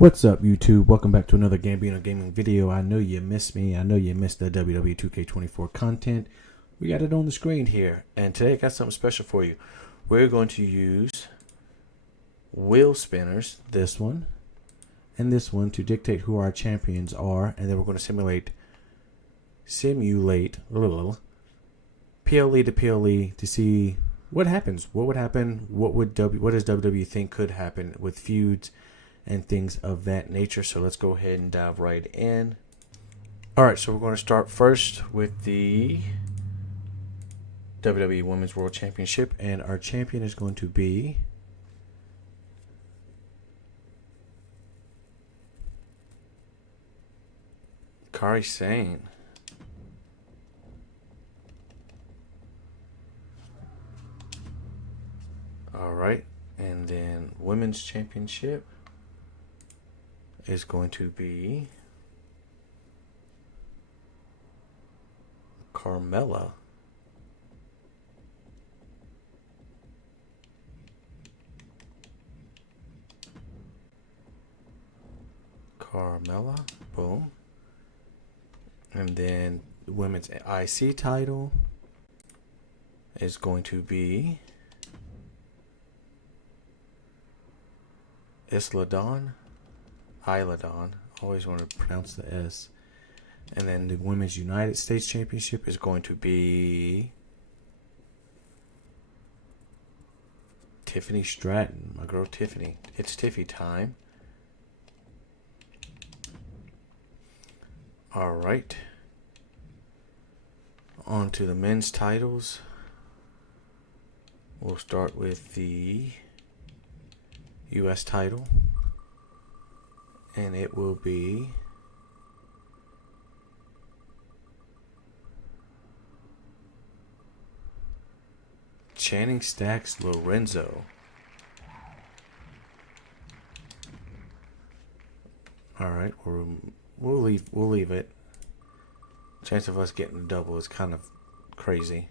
What's up, YouTube? Welcome back to another Gambino Gaming video. I know you missed me. I know you missed the WWE 2K24 content. We got it on the screen here. And today I got something special for you. We're going to use wheel spinners, this one and this one, to dictate who our champions are. And then we're going to simulate PLE to PLE to see what happens. What would happen? What does WWE think could happen with feuds and things of that nature? So let's go ahead and dive right in. Alright, so we're going to start first with the WWE Women's World Championship, and our champion is going to be Kairi Sane. Alright, and then Women's Championship is going to be Carmella. Boom. And then the women's IC title is going to be Isla Dawn. Always want to pronounce the S. And then the Women's United States Championship is going to be Tiffany Stratton. My girl Tiffany. It's Tiffy time. Alright. On to the men's titles. We'll start with the US title. And it will be Channing Stacks Lorenzo. Alright, we'll leave it. Chance of us getting a double is kind of crazy.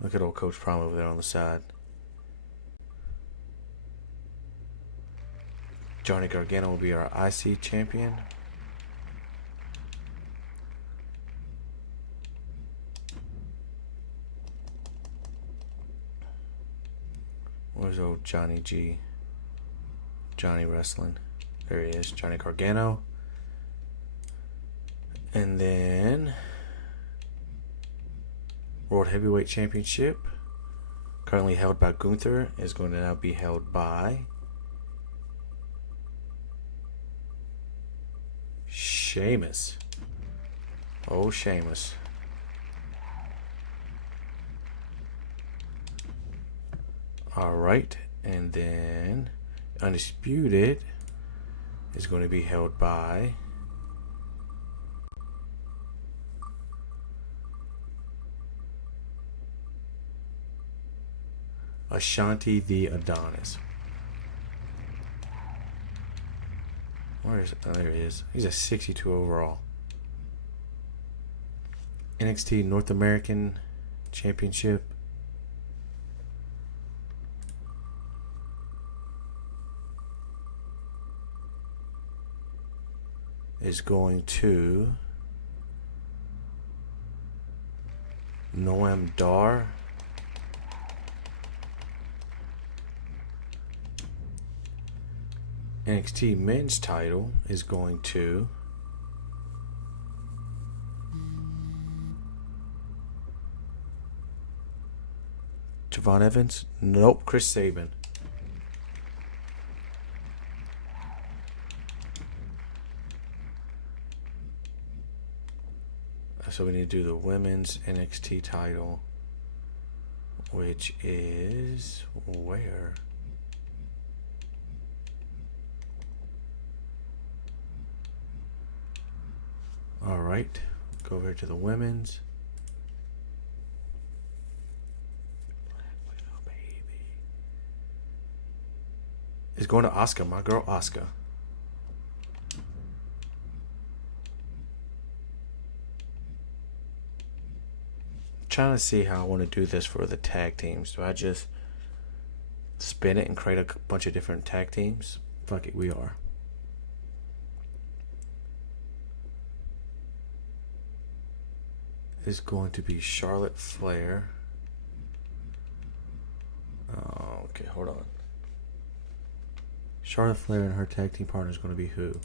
Look at old Coach Prime over there on the side. Johnny Gargano will be our IC champion. Where's old Johnny G? Johnny Wrestling. There he is, Johnny Gargano. And then World Heavyweight Championship, currently held by Gunther, is going to now be held by Sheamus. Oh, Sheamus. Alright, and then Undisputed is going to be held by Ashanti the Adonis. Where is it? Oh, there he is. He's a 62 overall. NXT North American Championship is going to Noam Dar. NXT men's title is going to Javon Evans. Nope, Chris Sabin. So we need to do the women's NXT title, which is where? Alright, go over to the women's. Baby. It's going to Asuka, my girl Asuka. Trying to see how I want to do this for the tag teams. Do I just spin it and create a bunch of different tag teams? Fuck it, we are. is going to be Charlotte Flair. Oh, okay, hold on. Charlotte Flair and her tag team partner is going to be who?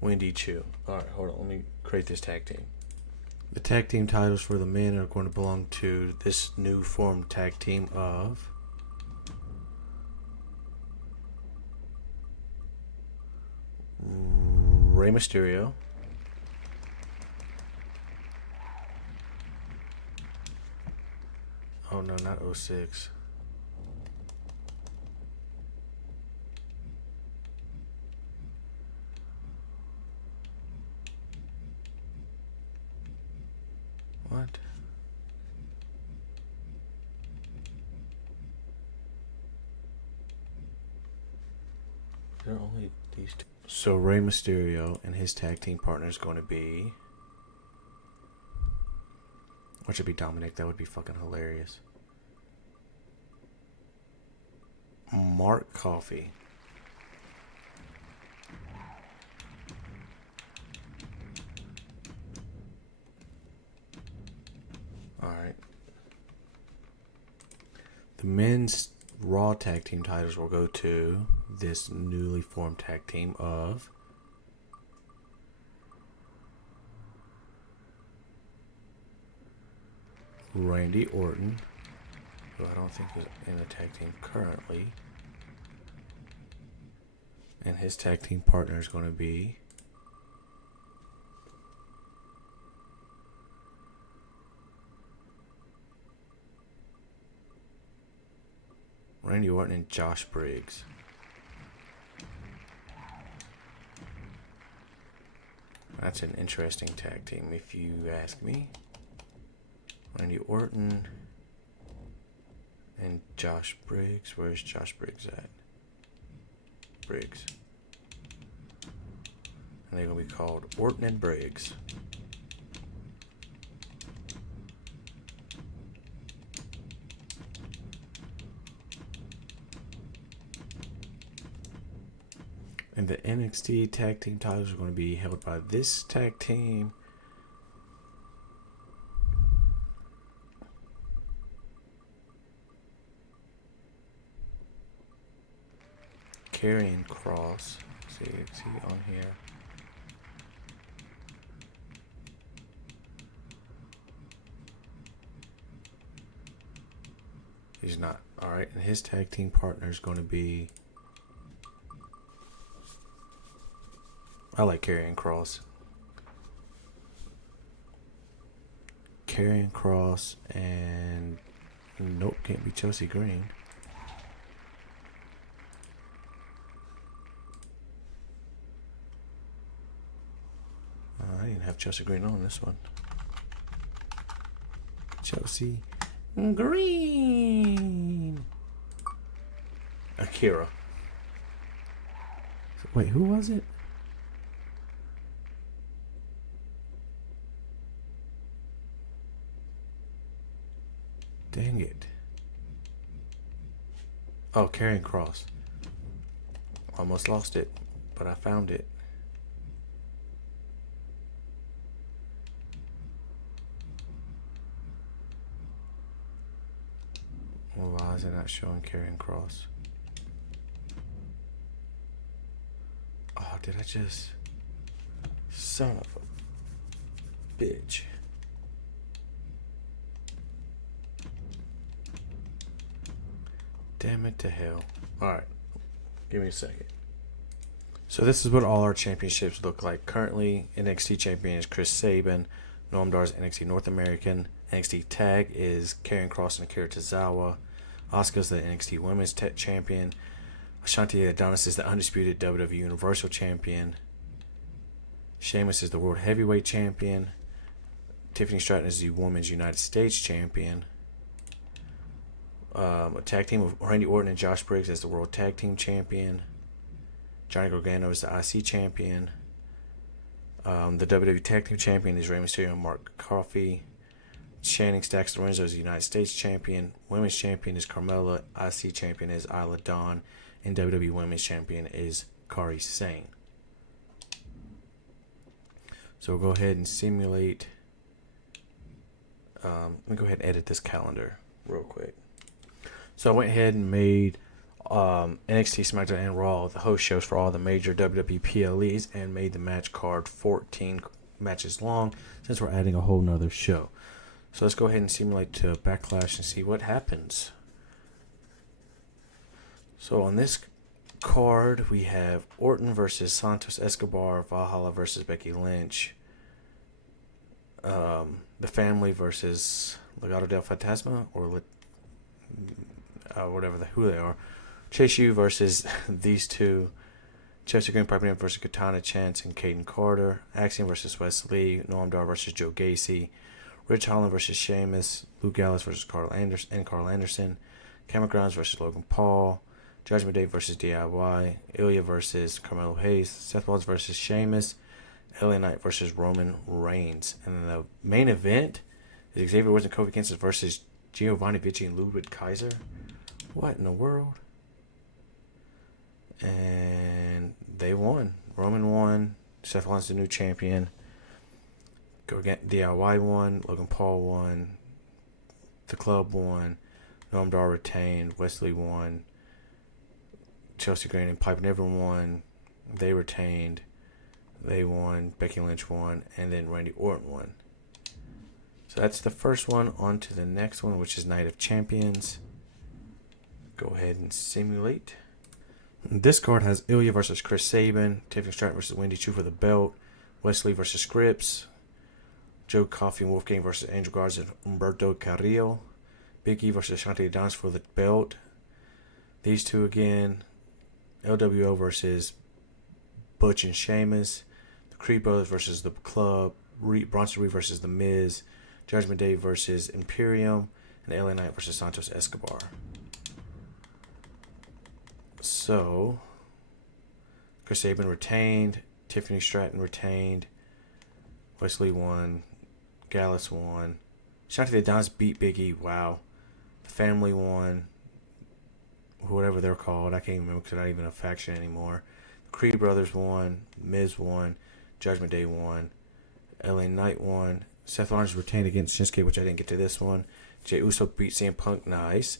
Wendy Chu. Alright, hold on. Let me create this tag team. The tag team titles for the men are going to belong to this new formed tag team of Rey Mysterio, oh no, not 06. What? There are only these two. So Rey Mysterio and his tag team partner is going to be, or should be Dominic? That would be fucking hilarious. Mark Coffey. Alright. The men's Raw tag team titles will go to this newly formed tag team of Randy Orton, who I don't think is in a tag team currently, and his tag team partner is going to be Randy Orton and Josh Briggs. That's an interesting tag team, if you ask me. Randy Orton and Josh Briggs. Where's Josh Briggs at? Briggs. And they're going to be called Orton and Briggs. And the NXT tag team titles are going to be held by this tag team. Karrion Kross. See on here. He's not. Alright, and his tag team partner is going to be, I like Karrion Kross. Karrion Kross and nope, can't be Chelsea Green. I didn't have Chelsea Green on this one. Chelsea Green. Akira. Wait, who was it? Dang it. Oh, Karrion Kross. Almost lost it, but I found it. Well, why is it not showing Karrion Kross? Oh, did I just... Son of a bitch. Damn it to hell. Alright. Give me a second. So this is what all our championships look like. Currently, NXT champion is Chris Sabin. Noam Dar is NXT North American. NXT Tag is Karrion Kross and Akira Tozawa. Asuka's the NXT Women's Champion. Ashanti Adonis is the undisputed WWE Universal Champion. Sheamus is the World Heavyweight Champion. Tiffany Stratton is the Women's United States Champion. A tag team of Randy Orton and Josh Briggs as the World Tag Team Champion. Johnny Gargano is the IC Champion. The WWE Tag Team Champion is Rey Mysterio and Mark Coffey. Channing Stacks Lorenzo is the United States Champion. Women's Champion is Carmella. IC Champion is Isla Dawn. And WWE Women's Champion is Kairi Sane. So we'll go ahead and simulate. Let me go ahead and edit this calendar real quick. So I went ahead and made NXT, SmackDown, and Raw the host shows for all the major WWE PLEs and made the match card 14 matches long since we're adding a whole nother show. So let's go ahead and simulate to Backlash and see what happens. So on this card, we have Orton versus Santos Escobar, Valhalla versus Becky Lynch, The Family versus Legado del Fantasma, or whatever who they are, Chase U versus these two, Chelsea Green, Piper Niven versus Katana Chance and Caden Carter, Axiom versus Wes Lee, Noam Dar versus Joe Gacy, Rich Holland versus Sheamus, Luke Gallows versus Carl Anderson, Cameron Grimes versus Logan Paul, Judgment Day versus DIY, Ilya versus Carmelo Hayes, Seth Rollins versus Sheamus, LA Knight versus Roman Reigns. And then the main event is Xavier Woods and Kofi Kingston versus Giovanni Vinci and Ludwig Kaiser. What in the world? And they won. Roman won. Seth Rollins the new champion. DIY won. Logan Paul won. The Club won. Noam Dar retained. Wesley won. Chelsea Green and Piper Niven won. They retained. They won. Becky Lynch won. And then Randy Orton won. So that's the first one. On to the next one, which is Night of Champions. Go ahead and simulate. This card has Ilya versus Chris Sabin, Tiffany Stratton versus Wendy Chu for the belt, Wesley versus Scripps, Joe Coffey and Wolfgang versus Angel Garza and Humberto Carrillo, Big E versus Shantae Adonis for the belt. These two again, LWO versus Butch and Sheamus, the Creed Brothers versus the Club, Bronson Reed versus The Miz, Judgment Day versus Imperium, and LA Knight versus Santos Escobar. So, Chris Sabin retained, Tiffany Stratton retained, Wesley won, Gallus won, Shantae Adonis beat Big E, wow. The Family won, whatever they're called, I can't even remember because they're not even a faction anymore. The Creed Brothers won, Miz won, Judgment Day won, LA Knight won, Seth Rollins retained against Shinsuke, which I didn't get to this one. Jey Uso beat CM Punk, nice.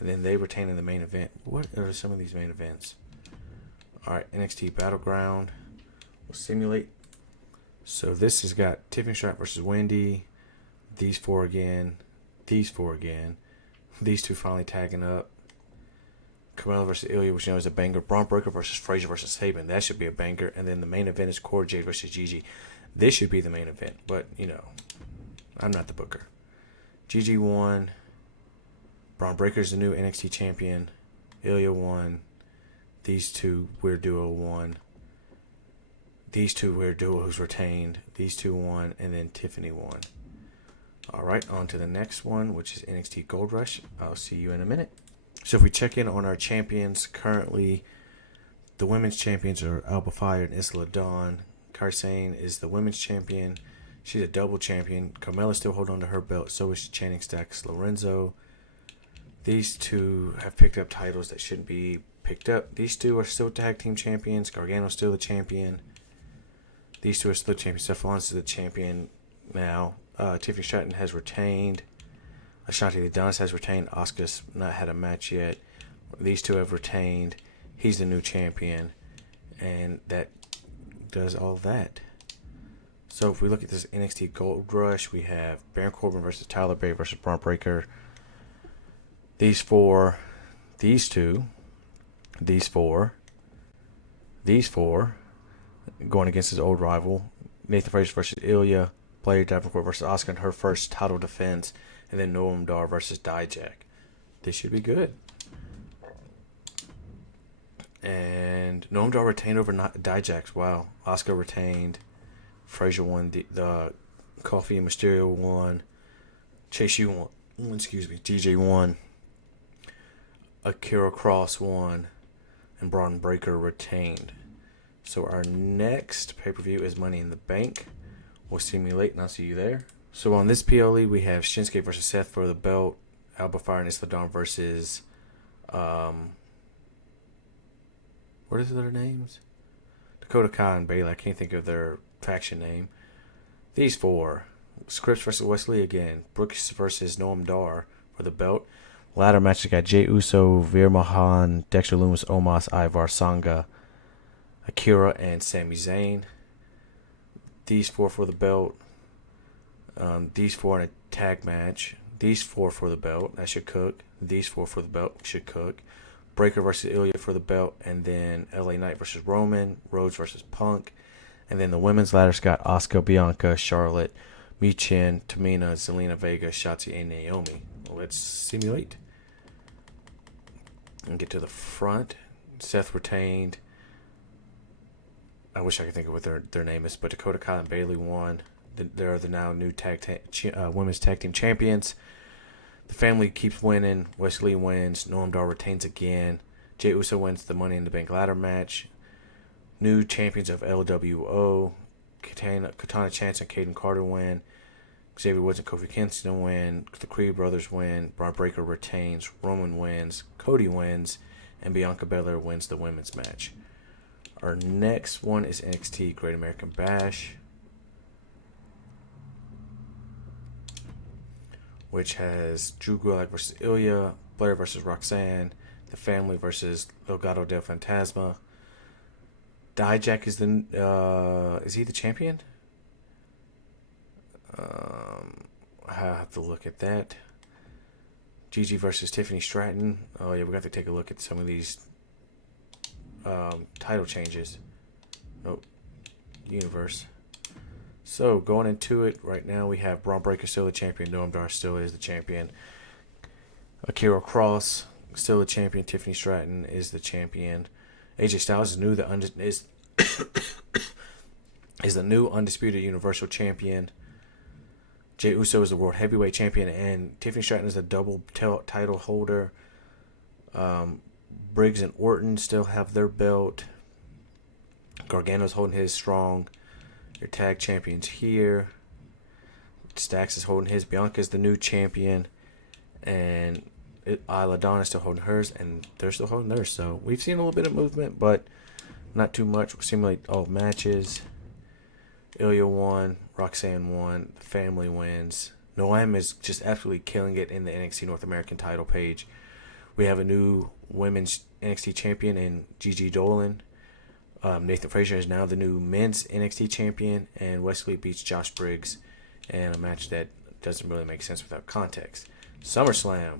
And then they retain in the main event. What are some of these main events? Alright, NXT Battleground. We'll simulate. So this has got Tiffany Stratton versus Wendy. These four again. These four again. These two finally tagging up. Carmelo versus Ilya, which you know is a banger. Braun Breaker versus Frazier versus Sabin. That should be a banger. And then the main event is Cora Jade versus Gigi. This should be the main event. But, you know, I'm not the booker. Gigi won. Braun Breaker's the new NXT champion. Ilya won. These two weird duo won. These two weird duos retained. These two won. And then Tiffany won. Alright, on to the next one, which is NXT Gold Rush. I'll see you in a minute. So if we check in on our champions, currently the women's champions are Alba Fire and Isla Dawn. Kairi Sane is the women's champion. She's a double champion. Carmella's still holding on to her belt. So is Channing Stacks Lorenzo. These two have picked up titles that shouldn't be picked up. These two are still tag team champions. Gargano's still the champion. These two are still champions. Seth Rollins is the champion now. Tiffany Stratton has retained. Ashanti Adonis has retained. Asuka's not had a match yet. These two have retained. He's the new champion. And that does all that. So if we look at this NXT Gold Rush, we have Baron Corbin versus Tyler Bate versus Braun Breaker. These four, these two, these four, going against his old rival, Nathan Frazier versus Ilya, Blair Davenport versus Asuka in her first title defense, and then Noam Dar versus Dijak. This should be good. And Noam Dar retained over Dijak's. Wow. Asuka retained. Frazier won. The Coffey and Mysterio won. Chase U won. DJ won. Akira Cross won. And Braun Breaker retained. So our next pay-per-view is Money in the Bank. We'll simulate and I'll see you there. So on this PLE we have Shinsuke versus Seth for the belt. Alba Fire and Isla Dawn versus what is their names? Dakota Kai and Bayley. I can't think of their faction name. These four. Scripps versus Wesley again. Brooks versus Noam Dar for the belt. Ladder match, we got Jey Uso, Veer Mahan, Dexter Lumis, Omos, Ivar, Sangha, Akira, and Sami Zayn. These four for the belt. These four in a tag match. These four for the belt. That should cook. These four for the belt should cook. Breaker versus Ilya for the belt. And then LA Knight versus Roman. Rhodes versus Punk. And then the women's ladder's got Asuka, Bianca, Charlotte, Michin, Tamina, Zelina Vega, Shotzi, and Naomi. Let's simulate. And get to the front. Seth retained. I wish I could think of what their name is, but Dakota Kai and Bayley won. They're the now new women's tag team champions. The family keeps winning. Wesley wins. Noam Dar retains again. Jey Uso wins the Money in the Bank ladder match. New champions of LWO. Katana Chance and Caden Carter win. Xavier Woods and Kofi Kingston win. The Creed brothers win. Braun Breaker retains. Roman wins. Cody wins. And Bianca Belair wins the women's match. Our next one is NXT Great American Bash, which has Drew Gulak versus Ilya, Blair versus Roxanne, the family versus Legado del Fantasma. Dijak is is he the champion? I have to look at that. Gigi versus Tiffany Stratton. Oh yeah, we got to take a look at some of these title changes. Nope. Universe. So going into it right now, we have Braun Breaker still the champion. Noam Dar still is the champion. Akira Cross still the champion. Tiffany Stratton is the champion. AJ Styles is the new undisputed Universal Champion. Jey Uso is the World Heavyweight Champion, and Tiffany Stratton is a double title holder. Briggs and Orton still have their belt. Gargano's holding his strong. Your tag champions here. Stax is holding his. Bianca's the new champion. And Isla Dawn is still holding hers, and they're still holding theirs. So we've seen a little bit of movement, but not too much. We'll simulate all matches. Ilya won. Roxanne won. The family wins. Noam is just absolutely killing it in the NXT North American title page. We have a new women's NXT champion in Gigi Dolan. Nathan Frazier is now the new men's NXT champion, and Wesley beats Josh Briggs in a match that doesn't really make sense without context. SummerSlam.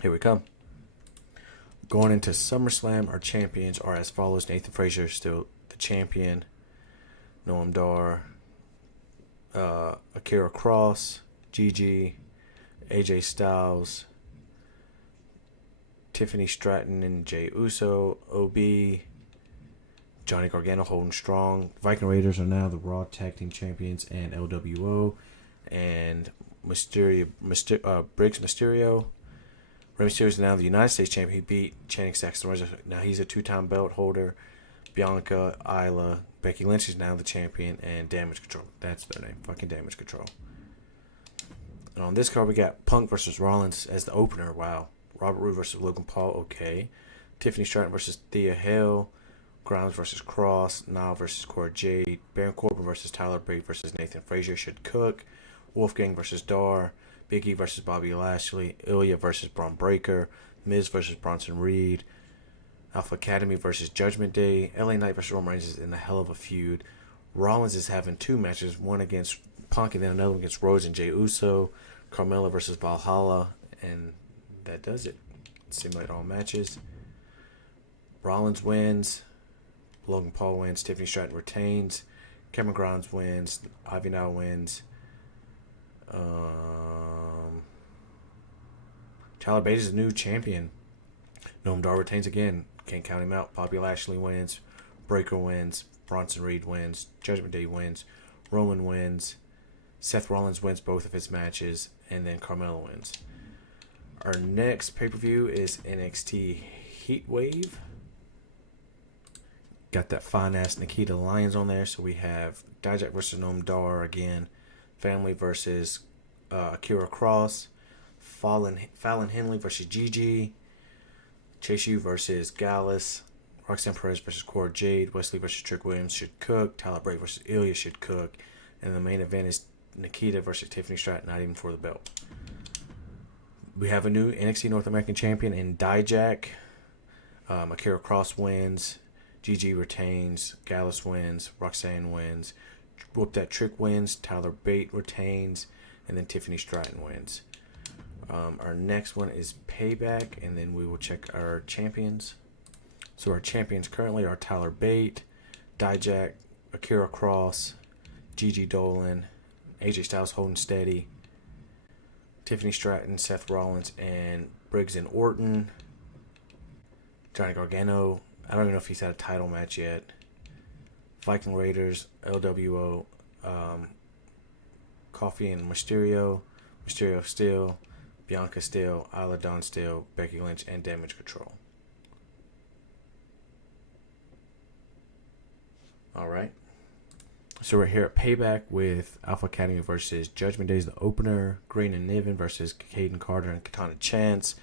Here we come. Going into SummerSlam, our champions are as follows. Nathan Frazier is still the champion. Noam Dar, Akira Cross, Gigi, AJ Styles, Tiffany Stratton and Jey Uso, OB, Johnny Gargano holding strong. Viking Raiders are now the Raw Tag Team Champions and LWO. And Briggs Mysterio. Rey Mysterio is now the United States Champion. He beat Channing Saxon. Now he's a two-time belt holder. Bianca, Isla, Becky Lynch is now the champion. And Damage Control. That's their name. Fucking Damage Control. And on this card, we got Punk versus Rollins as the opener. Wow. Robert Roode versus Logan Paul. Okay. Tiffany Stratton versus Thea Hale. Grimes versus Cross. Nile versus Cora Jade. Baron Corbin versus Tyler Bate versus Nathan Frazier should cook. Wolfgang versus Dar. Big E versus Bobby Lashley. Ilya versus Braun Breaker. Miz versus Bronson Reed. Alpha Academy versus Judgment Day. LA Knight versus Roman Reigns is in a hell of a feud. Rollins is having two matches. One against Punk and then another one against Rhodes and Jey Uso. Carmella versus Valhalla. And that does it. Simulate all matches. Rollins wins. Logan Paul wins. Tiffany Stratton retains. Cameron Grimes wins. Ivy Nile wins. Tyler Bate is the new champion. Noam Dar retains again. Can't count him out. Bobby Lashley wins. Breaker wins. Bronson Reed wins. Judgment Day wins. Roman wins. Seth Rollins wins both of his matches. And then Carmella wins. Our next pay-per-view is NXT Heatwave. Got that fine-ass Nikita Lyons on there. So we have Dijak versus Noam Dar again. Family versus Akira Cross. Fallon Henley versus Gigi. Chase U versus Gallus. Roxanne Perez versus Cora Jade. Wesley versus Trick Williams should cook. Tyler Bate versus Ilya should cook. And the main event is Nikita versus Tiffany Stratton, not even for the belt. We have a new NXT North American champion in Dijak. Akira Cross wins. Gigi retains. Gallus wins. Roxanne wins. Whoop That Trick wins. Tyler Bate retains. And then Tiffany Stratton wins. Our next one is Payback, and then we will check our champions. So our champions currently are Tyler Bate, Dijak, Akira Cross, Gigi Dolan, AJ Styles holding steady, Tiffany Stratton, Seth Rollins, and Briggs and Orton. Johnny Gargano, I don't even know if he's had a title match yet. Viking Raiders, LWO, Coffee and Mysterio, Mysterio still, Bianca still, Isla Dawn still, Becky Lynch, and Damage Control. Alright. So we're here at Payback with Alpha Academy versus Judgment Day's the opener. Green and Niven versus Caden Carter and Katana Chance.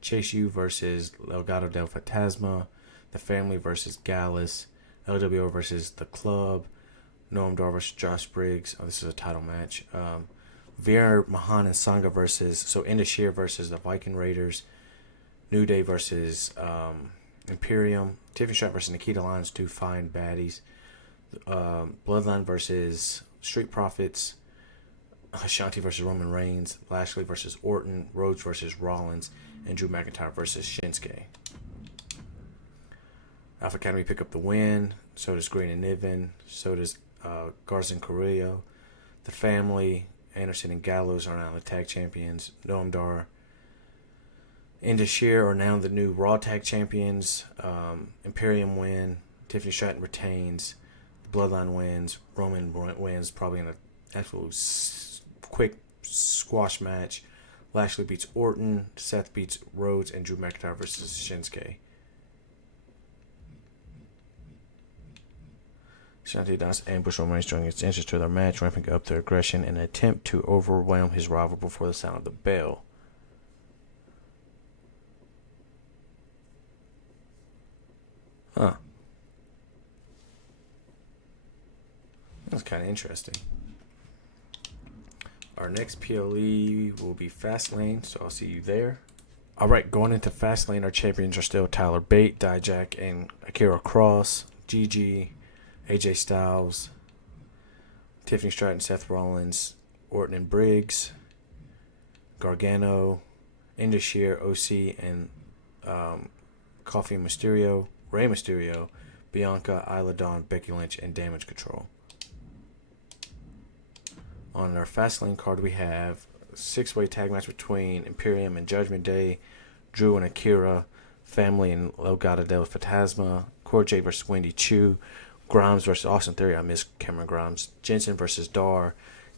Chase U versus Legado del Fantasma. The Family versus Gallus. LWO versus The Club. Noam Dar versus Josh Briggs. Oh, this is a title match. Veer Mahan and Sangha versus, so Indashir versus the Viking Raiders. New Day versus Imperium. Tiffany Stratton versus Nikita Lyons, two fine baddies. Bloodline versus Street Profits. Ashanti versus Roman Reigns. Lashley versus Orton. Rhodes versus Rollins. And Drew McIntyre versus Shinsuke. Alpha Academy pick up the win. So does Green and Niven. So does Garza and Carrillo. The Family, Anderson and Gallows are now the tag champions. Noam Dar, Indashir are now the new Raw tag champions. Imperium win. Tiffany Stratton retains. Bloodline wins. Roman wins, probably in an absolute quick squash match. Lashley beats Orton. Seth beats Rhodes, and Drew McIntyre versus Shinsuke. Shanti Dance ambush Roman Reigns showing its interest to their match, ramping up their aggression in an attempt to overwhelm his rival before the sound of the bell. Huh. That's kind of interesting. Our next PLE will be Fastlane, so I'll see you there. Alright, going into Fastlane, our champions are still Tyler Bate, Dijak, and Akira Cross. Gigi, AJ Styles, Tiffany Stratton, Seth Rollins, Orton and Briggs, Gargano, Indashir, OC, and Coffee and Mysterio, Rey Mysterio, Bianca, Isla Dawn, Becky Lynch, and Damage Control. On our Fastlane card, we have a 6-way tag match between Imperium and Judgment Day, Drew and Akira, Family and Legado del Fantasma, Cora Jade versus Wendy Chu, Grimes versus Austin Theory. I miss Cameron Grimes. Jensen versus Dar.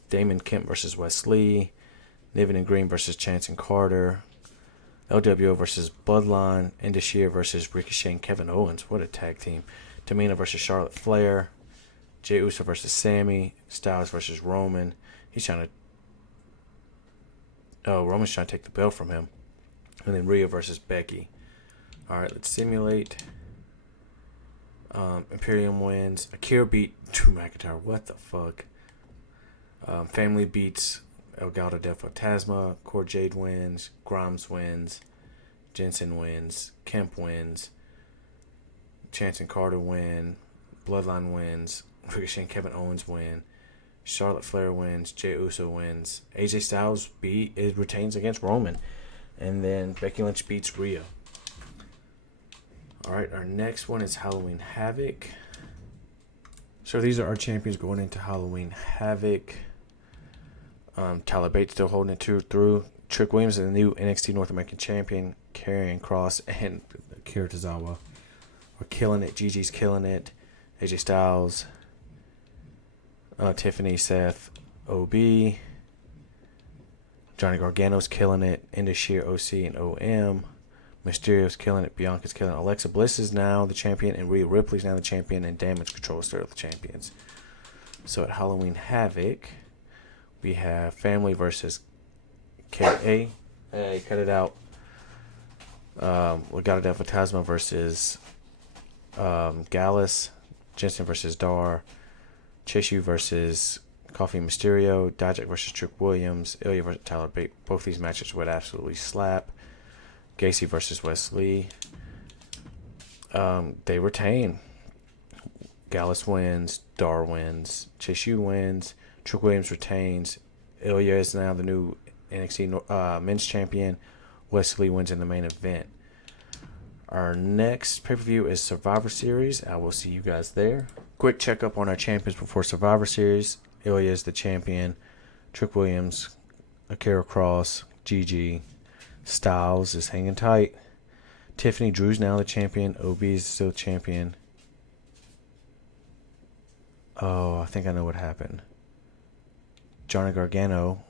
Damon Kemp versus Wesley. Niven and Green versus Chance and Carter. LWO versus Bloodline. Indashir versus Ricochet and Kevin Owens. What a tag team. Tamina versus Charlotte Flair. Jey Uso versus Sammy. Styles versus Roman. Roman's trying to take the belt from him. And then Rhea versus Becky. Alright, let's simulate. Imperium wins. Akira beat Drew McIntyre. What the fuck? Family beats Legado del Fantasma. Cora Jade wins. Grimes wins. Jensen wins. Kemp wins. Chance and Carter win. Bloodline wins. Ricochet and Kevin Owens win. Charlotte Flair wins. Jey Uso wins. AJ Styles retains against Roman. And then Becky Lynch beats Rhea. Alright, our next one is Halloween Havoc. So these are our champions going into Halloween Havoc. Tyler Bate still holding it through. Trick Williams is the new NXT North American champion. Karrion Kross and Akira Tozawa are killing it. Gigi's killing it. AJ Styles. Tiffany, Seth, OB. Johnny Gargano's killing it. Indashir, OC, and OM. Mysterio's killing it. Bianca's killing it. Alexa Bliss is now the champion, and Rhea Ripley's now the champion, and Damage Control is still the champions. So at Halloween Havoc, we have Family versus KA. Hey, cut it out. Legado del Fantasma versus Gallus, Jensen versus Dar, Chase versus Coffee Mysterio, Dijak versus Trick Williams, Ilya versus Tyler Bate. Both these matches would absolutely slap. Gacy versus Wesley. They retain. Gallus wins, Dar wins, Chase wins, Trick Williams retains. Ilya is now the new NXT men's champion. Wesley wins in the main event. Our next pay-per-view is Survivor Series. I will see you guys there. Quick checkup on our champions before Survivor Series. Ilya is the champion. Trick Williams, Akira Cross, Gigi. Styles is hanging tight. Tiffany Drew's now the champion. OB is still champion. Oh, I think I know what happened. Johnny Gargano.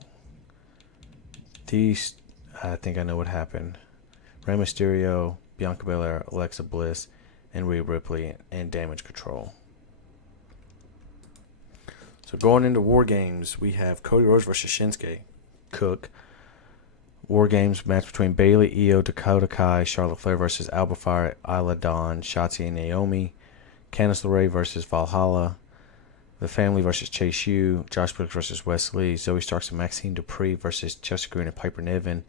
I think I know what happened. Rey Mysterio, Bianca Belair, Alexa Bliss, and Rhea Ripley, and Damage Control. So going into War Games, we have Cody Rhodes versus Shinsuke Cook. War Games match between Bayley, Io, Dakota Kai, Charlotte Flair versus Alba Fire, Isla Dawn, Shotzi, and Naomi. Candice LeRae versus Valhalla. The Family versus Chase U. Josh Brooks versus Wesley. Zoe Starks and Maxine Dupree versus Chelsea Green and Piper Niven.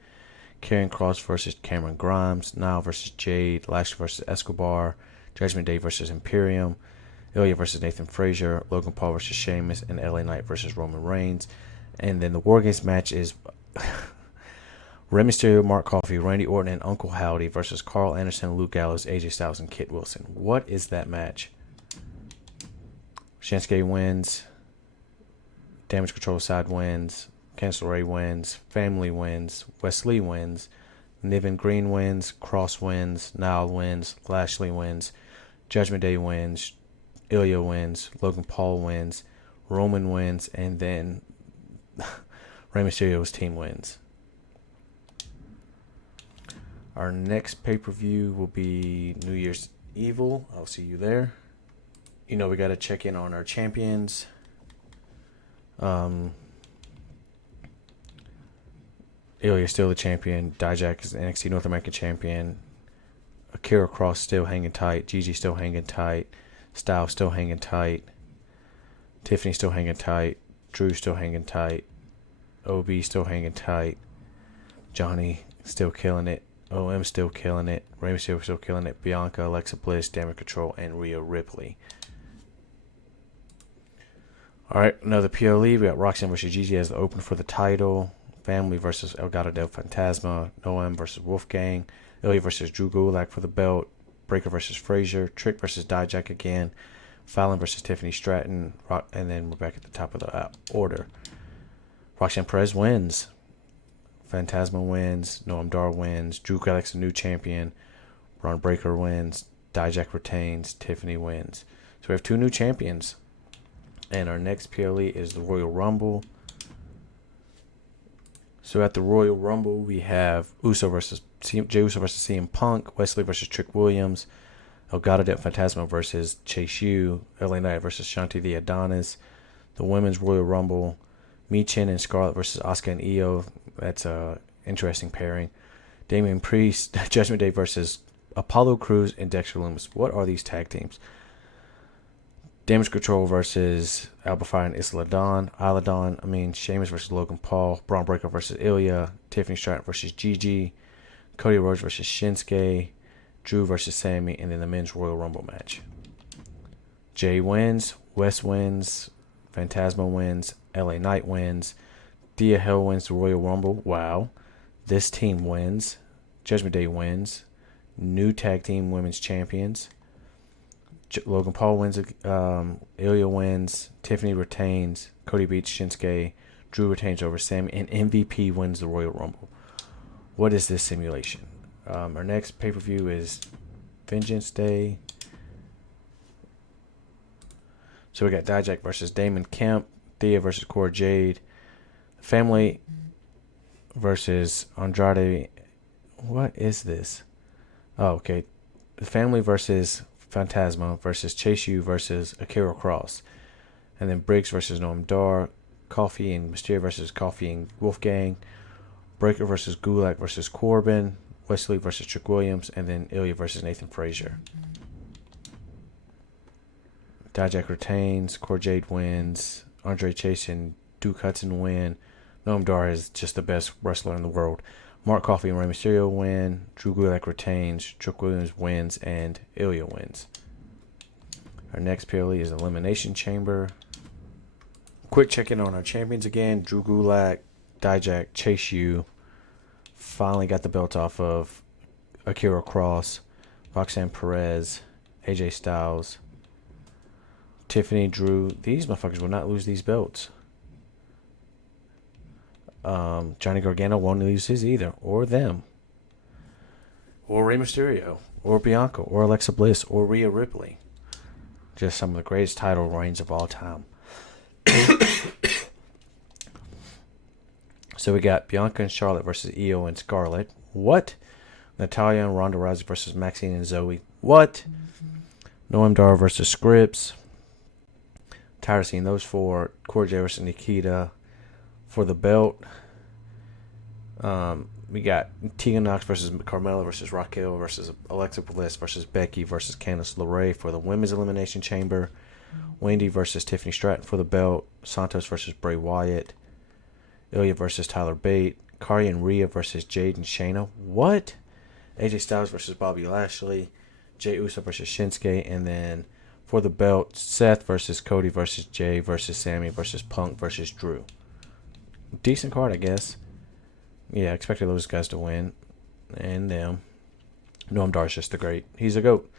Karrion Kross versus Cameron Grimes. Nile versus Jade. Lashley versus Escobar. Judgment Day versus Imperium. Ilya versus Nathan Frazier. Logan Paul versus Sheamus. And LA Knight versus Roman Reigns. And then the War Games match is Rey Mysterio, Mark Coffey, Randy Orton, and Uncle Howdy versus Carl Anderson, Luke Gallows, AJ Styles, and Kit Wilson. What is that match? Shinsuke wins. Damage Control side wins. Candice LeRae wins. Family wins. Wesley wins. Niven Green wins. Cross wins. Nile wins. Lashley wins. Judgment Day wins. Ilya wins. Logan Paul wins. Roman wins. And then Rey Mysterio's team wins. Our next pay-per-view will be New Year's Evil. I'll see you there. You know, we got to check in on our champions. Ilya's still the champion. Dijak is the NXT North American champion. Akira Cross still hanging tight. Gigi still hanging tight. Styles still hanging tight. Tiffany still hanging tight. Drew still hanging tight. OB still hanging tight. Johnny still killing it. OM still killing it. Rey Mysterio still killing it. Bianca, Alexa Bliss, Damage Control, and Rhea Ripley. Alright, another PLE. We got Roxanne versus Gigi as the opener for the title. Family versus El Gato del Fantasma. Noam versus Wolfgang. Ilya versus Drew Gulak for the belt. Breaker versus Frazier. Trick versus Dijak again. Fallon versus Tiffany Stratton. And then we're back at the top of the order. Roxanne Perez wins. Phantasma wins. Noam Dar wins. Drew Gulak's the new champion. Braun Breaker wins. Dijak retains. Tiffany wins. So we have two new champions. And our next PLE is the Royal Rumble. So at the Royal Rumble, we have Jey Uso versus CM Punk, Wesley versus Trick Williams, El Gato del Fantasma versus Chase U, LA Knight versus Shanti the Adonis. The Women's Royal Rumble, Michin and Scarlett versus Asuka and Io. That's a interesting pairing. Damian Priest, Judgment Day versus Apollo Crews and Dexter Lumis. What are these tag teams? Damage Control versus Alba Fire and Isla Dawn. Sheamus versus Logan Paul. Braun Breaker versus Ilya. Tiffany Stratton versus Gigi. Cody Rhodes versus Shinsuke. Drew versus Sammy. And then the men's Royal Rumble match. Jay wins. Wes wins. Phantasma wins. LA Knight wins. Thea Hell wins the Royal Rumble. Wow. This team wins. Judgment Day wins. New tag team women's champions. Logan Paul wins. Ilya wins. Tiffany retains. Cody beats Shinsuke. Drew retains over Sammy. And MVP wins the Royal Rumble. What is this simulation? Our next pay-per-view is Vengeance Day. So we got Dijak versus Damon Kemp. Thea versus Cora Jade. Family versus Andrade. What is this? Oh, okay. The Family versus Phantasma versus Chase U versus Akira Cross. And then Briggs versus Noam Dar. Coffee and Mysterio versus Coffee and Wolfgang. Breaker versus Gulak versus Corbin. Wesley versus Trick Williams. And then Ilya versus Nathan Frazier. Dijak retains. Core Jade wins. Andre Chase and Duke Hudson win. Noam Dar is just the best wrestler in the world. Mark Coffey and Rey Mysterio win. Drew Gulak retains. Trick Williams wins. And Ilya wins. Our next PLE is Elimination Chamber. Quick check-in on our champions again. Drew Gulak, Dijak, Chase U. Finally got the belt off of Akira Cross, Roxanne Perez, AJ Styles, Tiffany, Drew. These motherfuckers will not lose these belts. Johnny Gargano won't lose his either, or them, or Rey Mysterio, or Bianca, or Alexa Bliss, or Rhea Ripley. Just some of the greatest title reigns of all time. So we got Bianca and Charlotte versus Io and Scarlett. What? Natalya and Ronda Rousey versus Maxine and Zoe. What? Noam Dar versus Scripps. Tired of seeing those four. Corey J versus Nikita for the belt. We got Tegan Knox versus Carmella versus Raquel versus Alexa Bliss versus Becky versus Candice LeRae for the Women's Elimination Chamber. Wendy versus Tiffany Stratton for the belt. Santos versus Bray Wyatt. Ilya versus Tyler Bate. Kari and Rhea versus Jade and Shayna. What? AJ Styles versus Bobby Lashley. Jey Uso versus Shinsuke. And then for the belt, Seth versus Cody versus Jay versus Sammy versus Punk versus Drew. Decent card, I guess. Yeah, I expected those guys to win. And them. Noam Dar's just the great. He's a GOAT.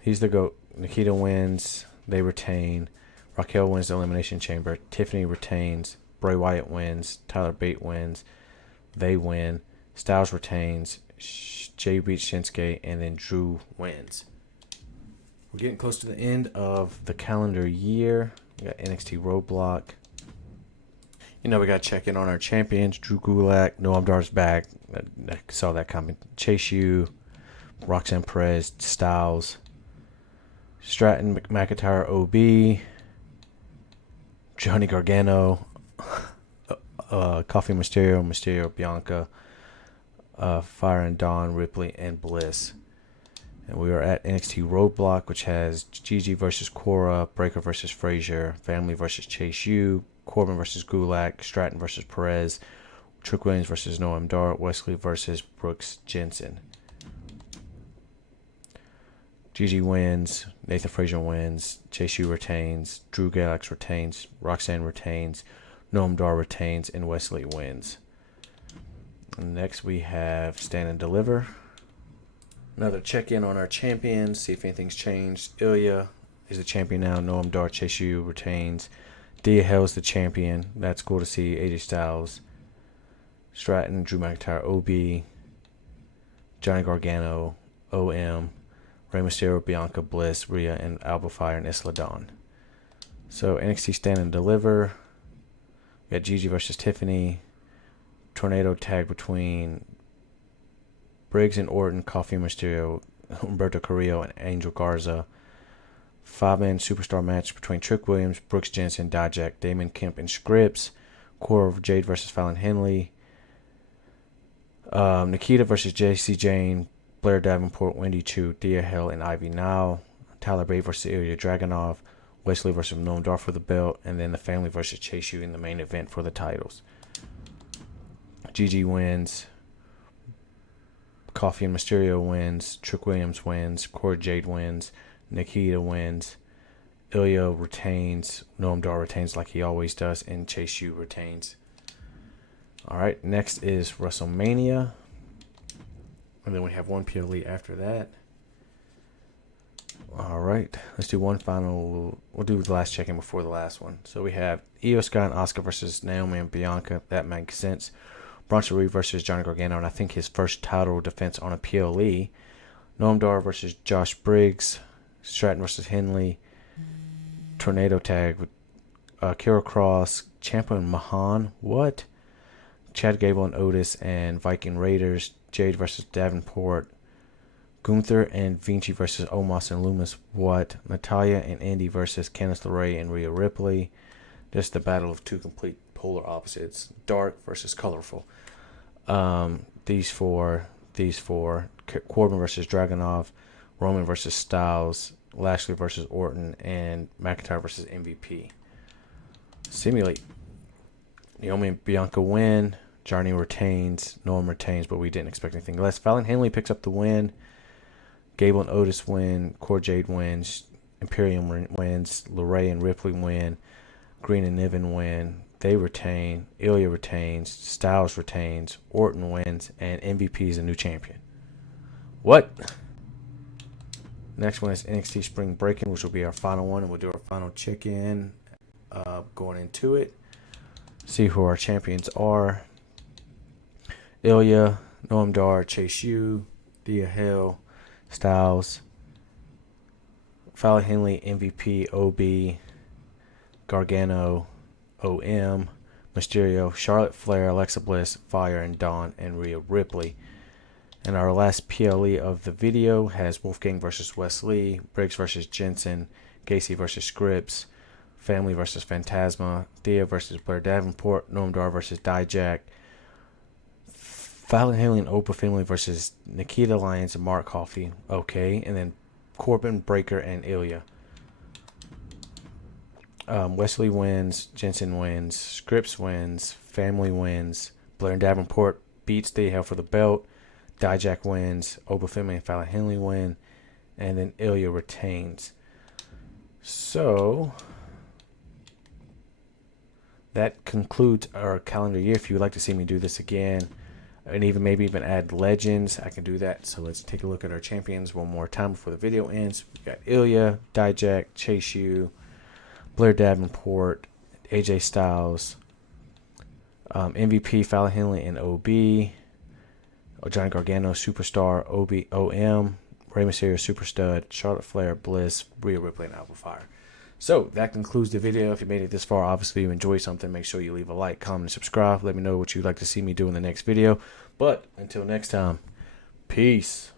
He's the GOAT. Nikita wins. They retain. Raquel wins the Elimination Chamber. Tiffany retains. Bray Wyatt wins. Tyler Bate wins. They win. Styles retains. Jay beats Shinsuke. And then Drew wins. We're getting close to the end of the calendar year. We got NXT Roadblock. You know, we got to check in on our champions. Drew Gulak. Noam Dar's back. I saw that coming. Chase U. Roxanne Perez. Styles. Stratton, McIntyre, OB. Johnny Gargano. Coffee Mysterio, Bianca, Fire and Dawn, Ripley, and Bliss. And we are at NXT Roadblock, which has Gigi versus Cora, Breaker versus Frazier, Family versus Chase U, Corbin versus Gulak, Stratton versus Perez, Trick Williams versus Noam Dar, Wesley versus Brooks Jensen. Gigi wins, Nathan Frazier wins, Chase U retains, Drew Gulak retains, Roxanne retains, Noam Dar retains, and Wesley wins. And next we have Stand and Deliver. Another check-in on our champions, see if anything's changed. Ilya is the champion now. Noam Dar, Chase U retains. Dia Hell's the champion. That's cool to see. AJ Styles, Stratton, Drew McIntyre, OB, Johnny Gargano, OM, Rey Mysterio, Bianca, Bliss, Rhea, and Alba Fire and Isla Dawn. So NXT Stand and Deliver. We got Gigi versus Tiffany. Tornado tag between Briggs and Orton, Coffee Mysterio, Humberto Carrillo, and Angel Garza. 5-man superstar match between Trick Williams, Brooks Jensen, Dijak, Damon Kemp, and Scripps. Core of Jade versus Fallon Henley. Nikita versus JC Jane, Blair Davenport, Wendy Chu, Dia Hell, and Ivy Now. Tyler Bate versus Ilya Dragunov. Wesley versus Noam Dar for the belt. And then the Family versus Chase U in the main event for the titles. Gigi wins. Coffee and Mysterio wins. Trick Williams wins. Core Jade wins. Nikita wins. Ilya retains. Noam Dar retains like he always does. And Chase U retains. Alright, next is WrestleMania. And then we have one PLE after that. Alright, let's do one final. We'll do the last check-in before the last one. So we have Io Sky and Asuka versus Naomi and Bianca. That makes sense. Bronson Reed versus Johnny Gargano, and I think his first title defense on a PLE. Noam Dar versus Josh Briggs. Stratton versus Henley. Tornado tag with Kira Cross, Ciampa and Mahan. What? Chad Gable and Otis and Viking Raiders. Jade versus Davenport. Gunther and Vinci versus Omos and Loomis. What? Natalya and Indy versus Candice LeRae and Rhea Ripley. Just the battle of two complete polar opposites. Dark versus colorful. These four. Corbin versus Dragunov. Roman versus Styles. Lashley versus Orton, and McIntyre versus MVP. Simulate. Naomi and Bianca win. Johnny retains. Noam retains, but we didn't expect anything less. Fallon Henley picks up the win. Gable and Otis win. Cora Jade wins. Imperium wins. LeRae and Ripley win. Green and Niven win. They retain. Ilya retains. Styles retains. Orton wins. And MVP is a new champion. What? Next one is NXT Spring Breaking, which will be our final one, and we'll do our final check-in going into it. See who our champions are. Ilya, Noam Dar, Chase U, Thea Hale, Styles, Fallon Henley, MVP, OB, Gargano, OM, Mysterio, Charlotte Flair, Alexa Bliss, Fire, and Dawn, and Rhea Ripley. And our last PLE of the video has Wolfgang versus Wes Lee, Briggs versus Jensen, Gacy versus Scripps, Family versus Phantasma, Thea versus Blair Davenport, Noam Dar versus Dijak, Fallon Henley and Oprah Family versus Nikita Lyons and Mark Coffey. Okay, and then Corbin, Breaker, and Ilya. Wesley wins, Jensen wins, Scripps wins, Family wins, Blair Davenport beats Thea Hale for the belt, Dijak wins, Oprah Family and Fallon Henley win, and then Ilya retains. So that concludes our calendar year. If you would like to see me do this again, and maybe even add legends, I can do that. So let's take a look at our champions one more time before the video ends. We've got Ilya, Dijak, Chase U, Blair Davenport, AJ Styles, MVP, Fallon Henley, and OB. Johnny Gargano, Superstar, OM, Rey Mysterio, Superstud, Charlotte Flair, Bliss, Rhea Ripley, and Alpha Fire. So that concludes the video. If you made it this far, obviously you enjoyed something, make sure you leave a like, comment, and subscribe. Let me know what you'd like to see me do in the next video. But until next time, peace.